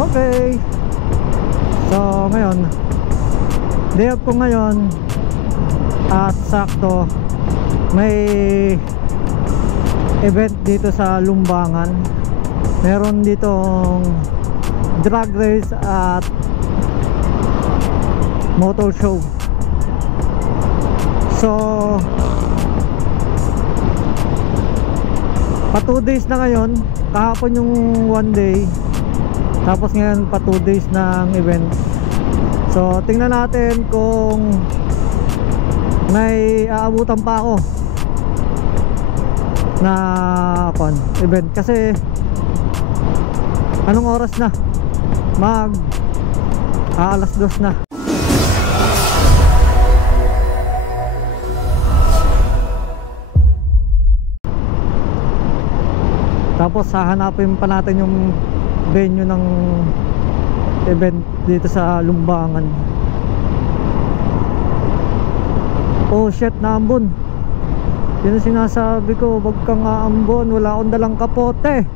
Okay. So ngayon, day off ko ngayon. At sakto may event dito sa Lumbangan. Meron ditong drag race at motor show. So pa 2 days na ngayon. Kahapon yung 1 day, tapos ngayon pa 2 days ng event. So tingnan natin kung may aabutan pa ako na event. Kasi anong oras na? Alas 2 na. Tapos hahanapin pa natin yung venue ng event dito sa Lumbangan. Oh shit, naambon. Yun ang sinasabi ko, wag kang aambon, wala akong dalang kapote.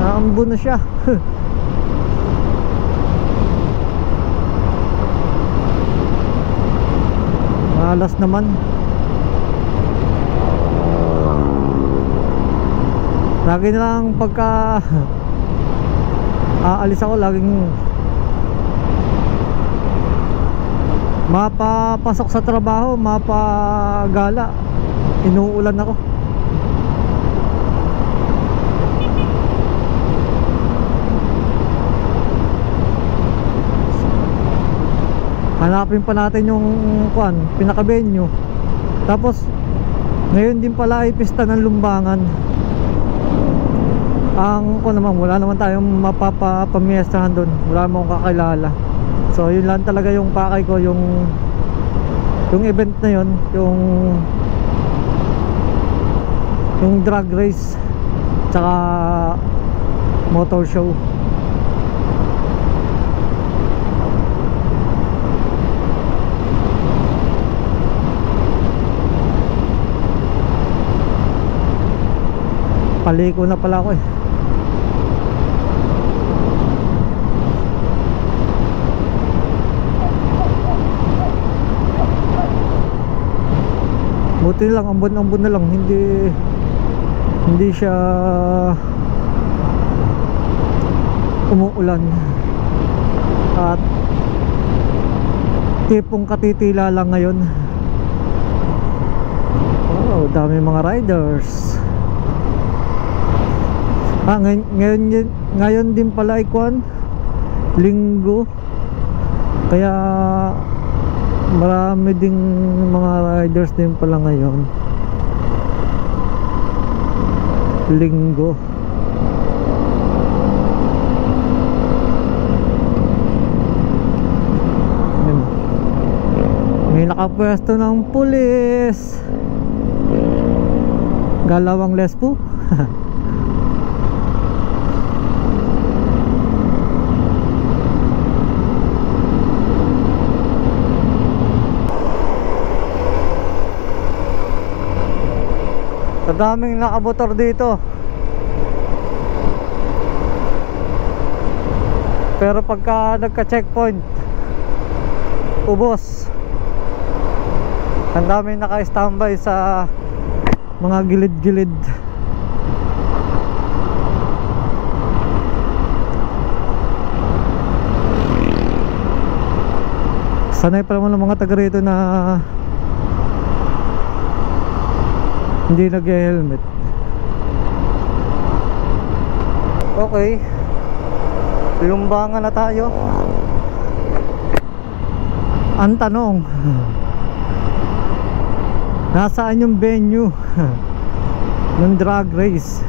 Naambon na siya. Malas naman. Lagi na lang pagka aalis ako, laging mapapasok sa trabaho, mapagala, inuulan ako. Hanapin pa natin yung pinaka-venue. Tapos ngayon din pala ay pista ng Lumbangan. Ang naman, wala naman tayong mapapamiestahan doon. Wala namang kakilala. So yun lang talaga yung pakay ko, yung event na yun, yung drag race tsaka motor show. Paliko na pala ako eh. Buti lang, ambon-ambon na lang, hindi siya umuulan. At tipong katitila lang ngayon. Oh, dami mga riders. Ngayon din pala ay Linggo. Kaya marami ding mga riders din pala ngayon. Linggo. May nakapwesto ng pulis. Galawang lespo. Daming nakamotor dito. Pero pagka nagka-checkpoint, ubos. Ang daming naka-standby sa mga gilid-gilid. Sanay pa naman ng mga taga rito na hindi nag-helmet. Okay, Lumbangan na tayo. Ang tanong, nasaan yung venue ng drag race?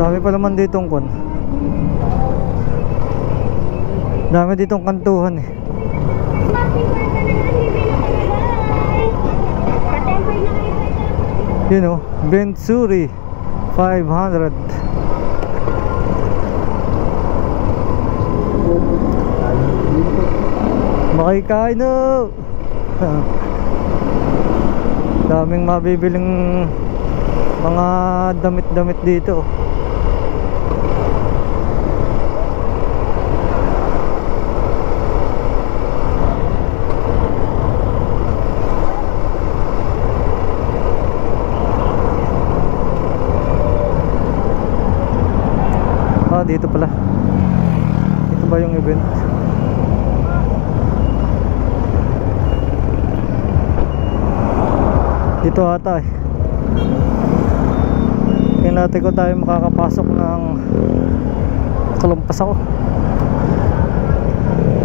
Dami pa naman ditong dami ditong kantuhan eh. You know, Bensuri 500. Makikain no. Daming mabibiling mga damit-damit dito. Dito pala. Dito ba yung event? Dito ata eh. Tingnan natin kung tayo makakapasok ng kalumpas ako.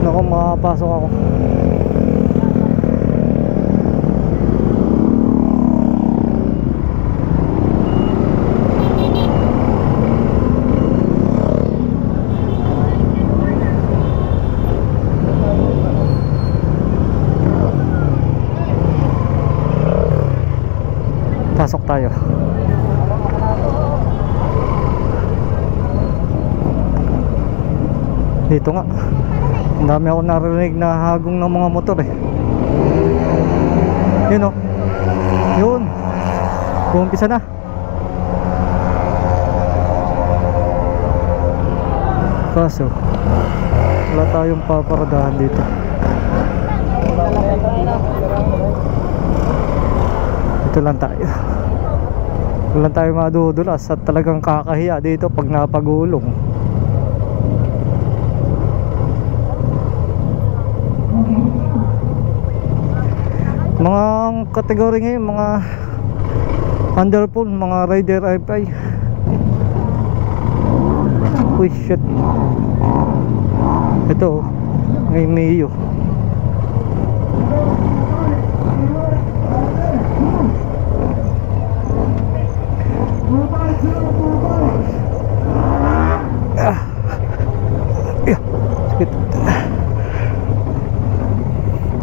Naku, makakapasok ako. Pasok tayo. Dito nga. Ang dami ako narinig na hagong ng mga motor eh. Yun o. Yun. Umpisa na. Kaso wala tayong paparadahan dito. Ito lang tayo. Wala tayo madudulas at talagang kakahiya dito pag napagulong. Mga kategory ngayon, mga underpool, mga rider FI. Uy shit. Ito may Mio. Sakit.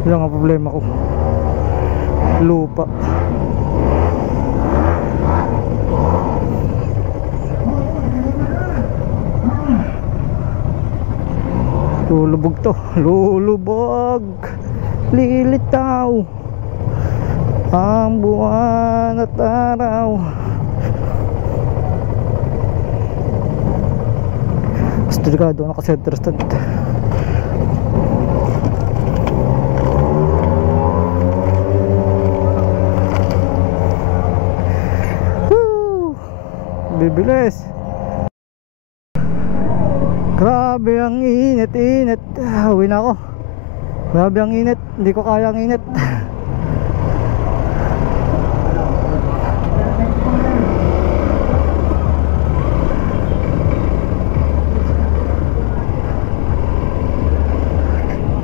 Ilang ang problema ko. Lupa. Lulubog to. Lulubog. Lilitaw ang buwan at araw. Delikado, naka-center stand. Woo! Bibilis. Grabe ang init. Uwi na ako. Grabe ang init. Hindi ko kaya ang init.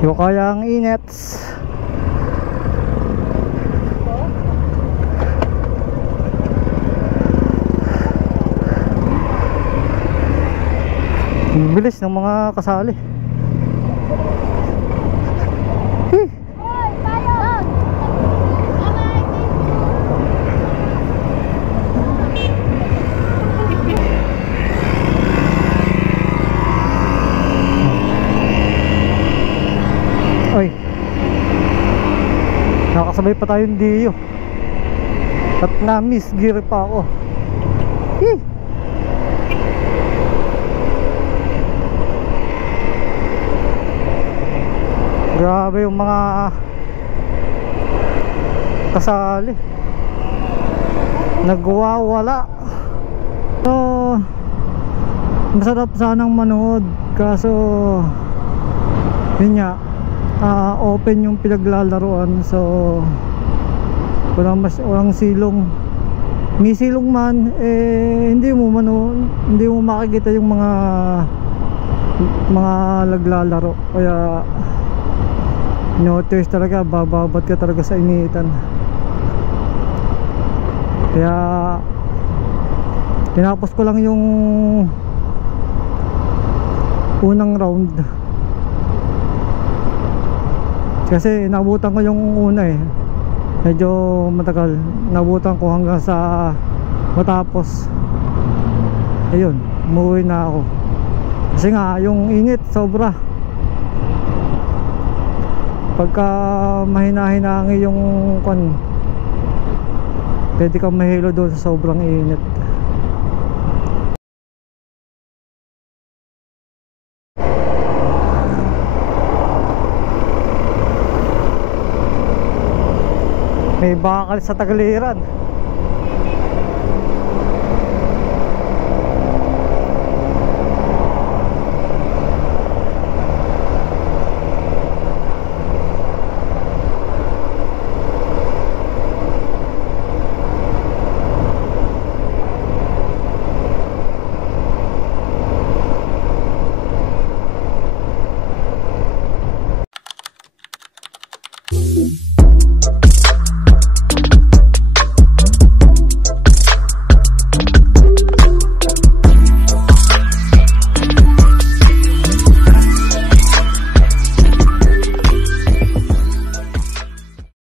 Yung kaya ang init. Bilis ng mga kasali. Ay, nakasabay pa tayong Dio at na-miss gear pa ako. Grabe yung mga kasali, nagwawala. So masarap sanang manood, kaso yun nga, open yung pinaglalaruan, so walang silong. May silong man hindi mo makikita yung mga naglalaro, kaya no choice talaga, bababad ka talaga sa initan. Kaya tinapos ko lang yung unang round kasi nabutan ko yung una medyo matagal. Nabutan ko hanggang sa matapos. Ayun, umuwi na ako kasi nga yung init sobra. Pagka mahina-hinangi yung pwede kang mahilo doon sa sobrang init. May bakal sa tagiliran.